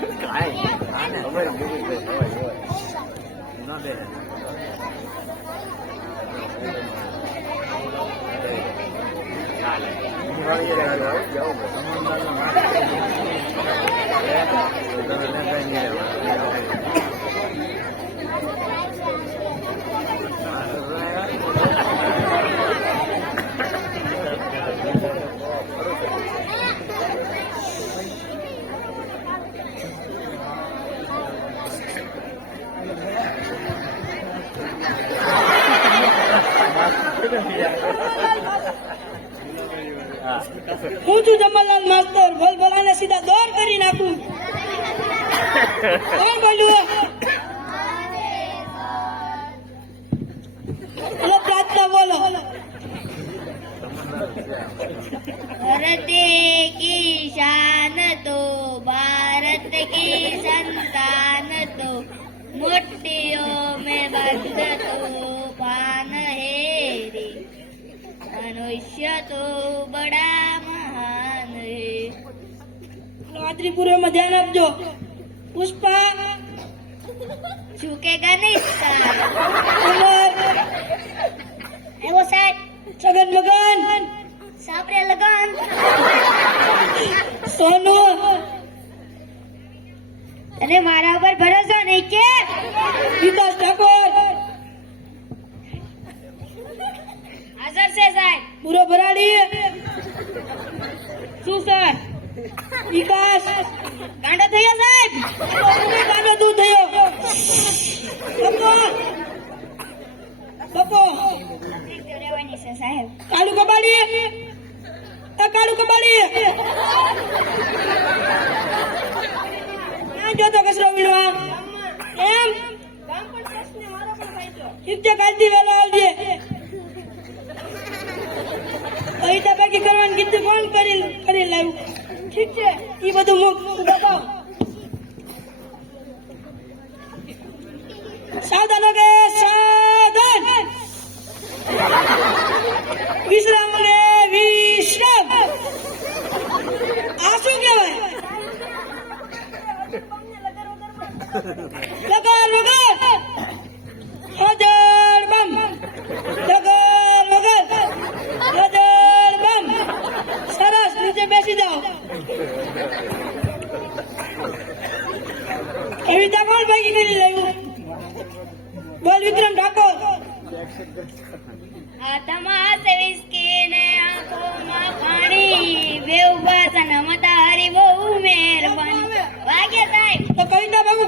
cái này nó mới làm cái gì về thôi rồi nó về Hãy subscribe cho kênh Ghiền Mì Gõ Để không bỏ lỡ những video hấp dẫn હું છું જમલલાલ માસ્તર બોલ બોલાને સીધા દોર કરી નાખું. કોણ બોલ્યું હલો, પ્રાર્થના બોલો. હરતે કી તો, ભારત કી સંતાન તો. મોટીઓ મેં બંધ તોફાન હે મનુષ્ય તો બડા મહાન હે રાત્રિપુરમાં ધ્યાન આપજો. પુષ્પા. ઝૂકે ગણેશ એવો સાહેબ. છગન મગન. સાપરે લગન. સોનું. અરે મારા ઉપર ભરો વિકાસ ઠાકોર. હાજર છે સાહેબ. પૂરો ભરાડી. શું સર વિકાસ. ગાંડો થયો સાહેબ. કાનો તું થયો. બપો. સાહેબ કાળુ કબાડી. કાળુ કબાડી. ના જોતો કચરો વીણવા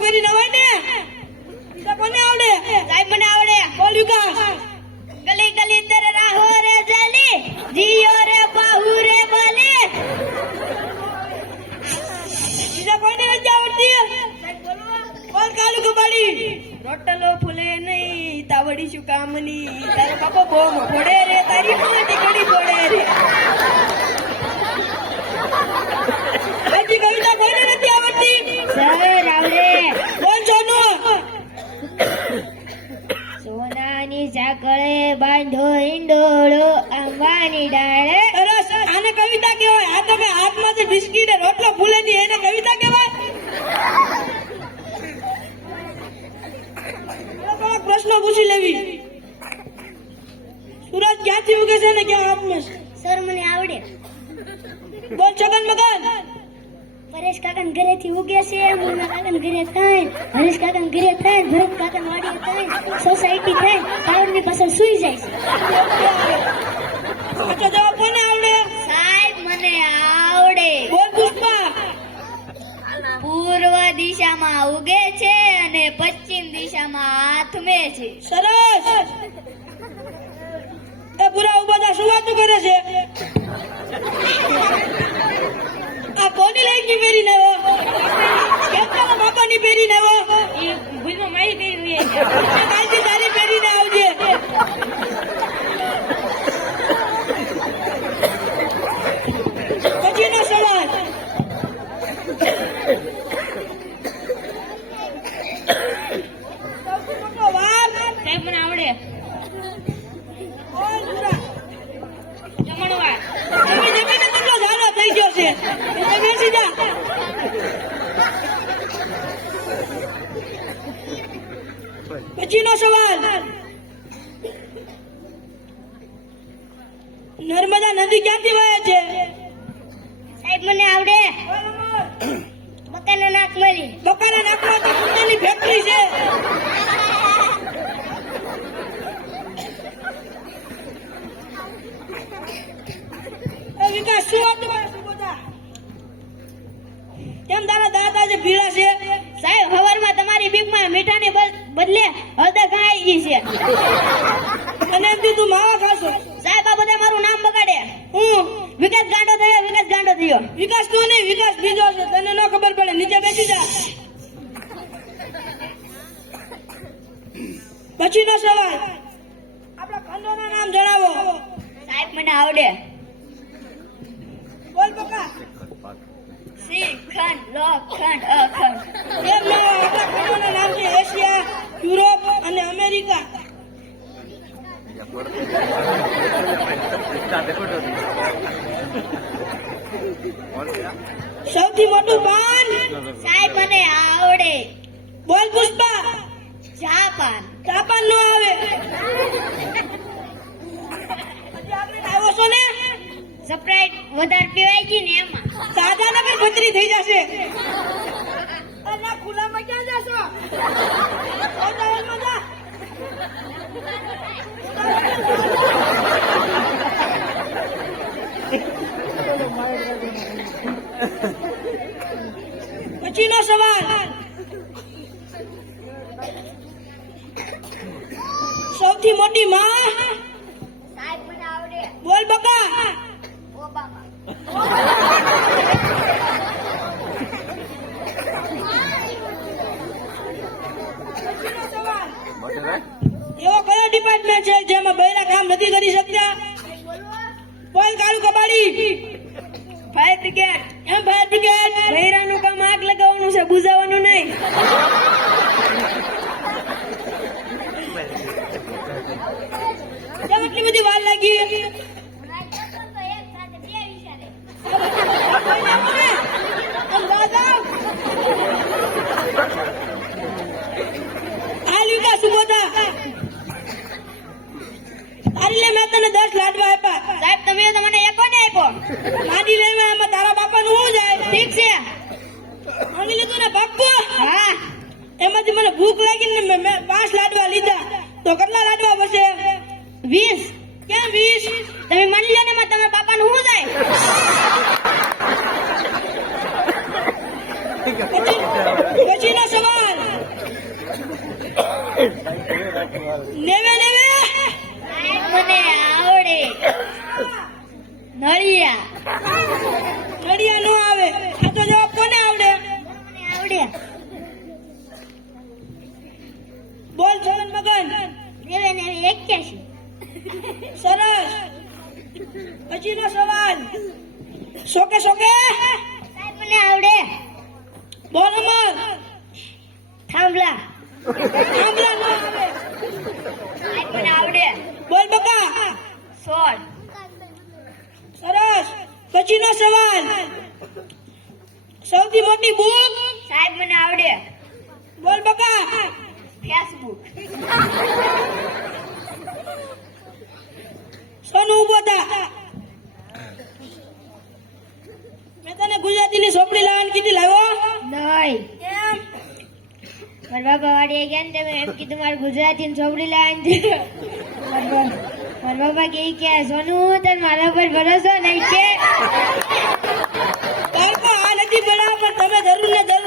કરી નવાય ને? કવિતા કોને આવડે? સાહેબ મને આવડે. બોલ વિકાસ. ગલી ગલી તેરે રાહો રે જલી, જીઓ રે બાહુ રે બલી. બીજા કોઈને નથી આવડતી? બોલ. કાલુ કબાડી. રોટલો ફૂલે નહીં, તાવડી શું કામની? તારો બાપો બહુ ફોડે રે, તારી ફૂલે ઘડી ફોડે રે. થોડાક પૂછી લેવી. સુરત ક્યાંથી ઉગે છે ને ક્યાં આત્મ છે? સર મને આવડે. બોલ છગન મગન. પરેશ કાકા ઘરેથી ઉગે છે મુના કાકા ઘરે થાય હરેશ કાકા ઘરે થાય ભરત કાકા વાડી થાય સોસાયટી થાય ટાવરની પાછળ સુઈ જાય છે. અચ્છા જવાબ કોને આવડે? સાહેબ મને આવડે. બોલ પુષ્પા. પૂર્વ દિશામાં ઉગે છે દિશામાં છે. સરસ! એ પૂરા ઊભા શું વાતો કરે છે? આ કોની લાઈકની પહેરીને આવ્યો કેમ તારા બાપાની પહેરીને આવ્યો ભૂલમાં મારી કાલથી તારી પહેરીને આવજે પછીનો સવાલ સૌથી મોટો વાર સાહેબ મને આવડે બોલ પૂરા. જમણવાર જમી જમીને કેટલો ઝાલો થઈ ગયો છે એટલે બેસી જા પછીનો સવાલ. નર્મદા નદી ક્યાંથી વહે છે? સાહેબ મને આવડે. બકાના નાક મળી. બકાના હળદર છે. અને એમ કીધું માવા ખાશું. સાહેબ આ બધા મારું નામ બગાડે. હું? વિકાસ ગાંડો થયો વિકાસ ગાંડો થયો. વિકાસ તું નહીં વિકાસ બીજો છે. તને ન ખબર પડે નીચે બેસી જા. પછીનો સવાલ. આપણા ખંડોના નામ જણાવો. સાહેબ મને આવડે. બોલ બકા. સી ખંડ લો ખંડ અખંડ. એમ ના હોય, આપણા ખંડોના નામ છે એશિયા યુરોપ અને અમેરિકા. સૌથી મોટું પાન? સાહેબ મને આવડે. બોલ પુષ્પા. જાપાન. જાપાન નો આવે. આપણે આવ્યો છો ને? સ્પ્રાઇટ વધારે પીવાય ગઈ ને એમાં. સાદા નગર ભત્રી થઈ જશે. અલા ખુલ્લામાં ક્યાં જશો? હોટલમાં જા. પછીનો સવાલ. સૌથી મોટી માં? બોલ બકા. એવો કયો ડિપાર્ટમેન્ટ છે જેમાં બૈરા કામ નથી કરી શકતા? બોલ કાળુ કબાડી. ફાયર બ્રિગેડ એમ ફાયર બ્રિગેડ બૈરાનું કામ આગ લગાવવાનું છે, બુઝાવવાનું નહીં. એટલી બધી વાર લાગી? તારી લે મેં તને દસ લાડવા આપ્યા. સાહેબ, તમે મને એકો ને આપ્યો. મારી લે મેં એમાં તારા શું જાય? ઠીક છે. માની લીધું ને, બાપુ? હા. એમાંથી મને ભૂખ લાગી ને મેં પાંચ લાડવા લીધા. તો કેટલા લાડવા બસે વીસ. કેમ વીસ? તમે માની લો ને તમારા બાપાનું બોલ થાંભલા. થાંભલા નો આવે. આવડે બોલ બકા. સોળ સરસ. પછીનો સવાલ. સૌથી મોટી બુક સાહેબ મને આવડે. બોલ બકા. ફેસબુક સોનું થઈ ગયા ને તમે એમ કીધું મારે ગુજરાતી ને છોકરી લાવવાની છે? મારા પપ્પા કે કે, સોનું હું તને મારા પર ભરોસો નહીં કે તમે જરૂર ને જરૂર